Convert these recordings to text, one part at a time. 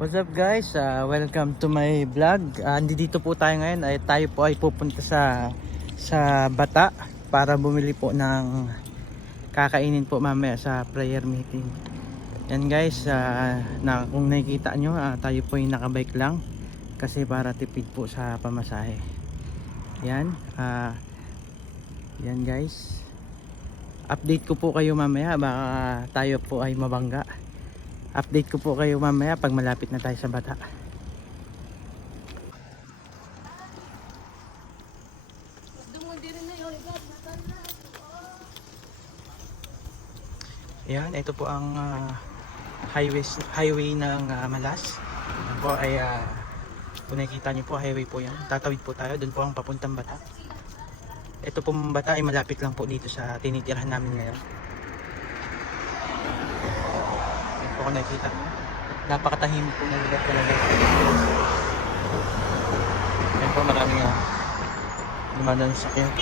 What's up guys? Welcome to my vlog. Dito po tayo ngayon ay tayo po ay pupunta sa Bata para bumili po ng kakainin po mamaya sa prayer meeting. Yan guys, kung nakikita nyo, tayo po ay nakabike lang kasi para tipid po sa pamasahe. Yan guys. Update ko po kayo mamaya, baka tayo po ay mabangga. Update ko po kayo mamaya pag malapit na tayo sa Bata. Yan, ito po ang highway ng Malas. Yan po ay kung nakikita nyo po, highway po yan. Tatawid po tayo, doon po ang papuntang Bata. Ito po Bata ay malapit lang po dito sa tinitirahan namin ngayon. Yan po kung nakikita nyo. Napakatahimik po ng lugar talaga. Yan po, maraming dumadaan sa sakyan.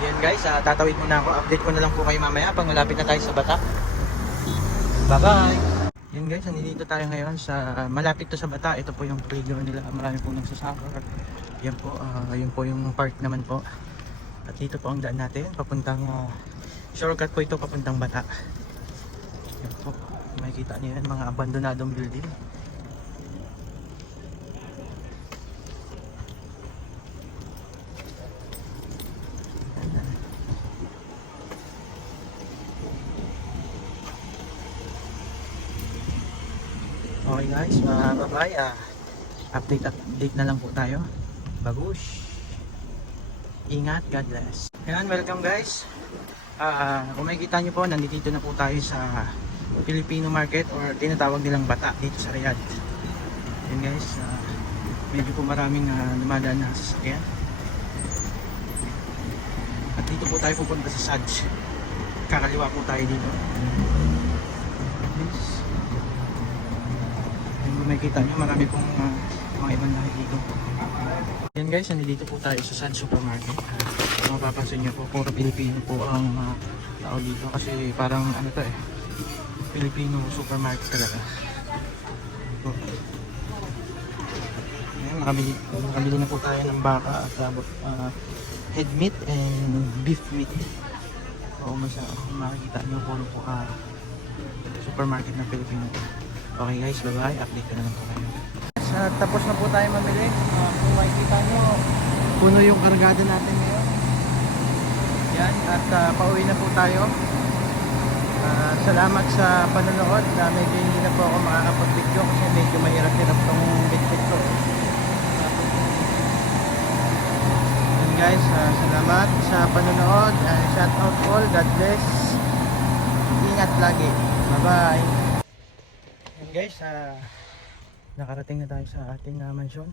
Yan guys, tatawid muna ako. Update ko na lang po kayo mamaya pag malapit na tayo sa Bata. Bye bye! Yan guys, nandito tayo ngayon sa malapit to sa Bata. Ito po yung playground nila. Marami po nagsasoccer. Yan po, yun po yung park naman po. At dito po ang daan natin. Papuntang shortcut po ito papuntang Bata. Yan po, makikita niyo yan, mga abandonadong building. Okay guys, bye bye. Update na lang po tayo. Babush. Ingat, God bless. Ayan, welcome guys. Kung makikita nyo po, nandito na po tayo sa Filipino market or tinatawag nilang Bata dito sa Riyadh. Ayan guys, medyo po maraming dumadaan na sasakyan. At dito po tayo pupunta sa Sadj. Kakaliwa po tayo dito. Yes. Kung makikita nyo, marami pong mga ibang lahi dito. Yan guys, nandito po tayo sa Sadj Supermarket. Kung mapapansin nyo po, puro Pilipino po ang tao dito kasi parang ano to Filipino supermarket talaga. Ayan, makabili na po tayo ng baka at head meat and beef meat. So makikita nyo, puro po supermarket ng Pilipino. Okay guys, bye bye. Update ko na lang po kayo. Tapos na po tayo mamili. Kung makikita nyo, puno yung kargada natin ngayon. Yan, at pauwi na po tayo. Salamat sa panonood. Medyo hindi na po ako makakapag-video kasi medyo mahirap-hirap tong bit-bit ko. Yan guys, salamat sa panonood. Shout out all. God bless. Ingat lagi. Bye bye. Yan guys, nakarating na tayo sa ating mansyon.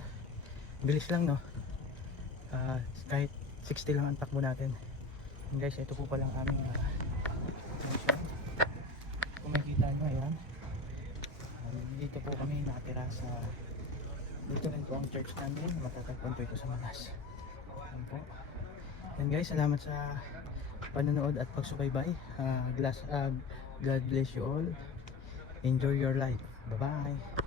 Bilis lang no. Kahit 60 lang ang takbo natin. And guys, ito po palang aming mansyon. Kung makikita nyo, ayan. Dito po kami nakatira sa, dito rin po ang church namin. Matatagpuan po ito sa Malas. Ayan po. And guys, salamat sa panonood at pagsubaybay. God bless you all. Enjoy your life. Bye bye.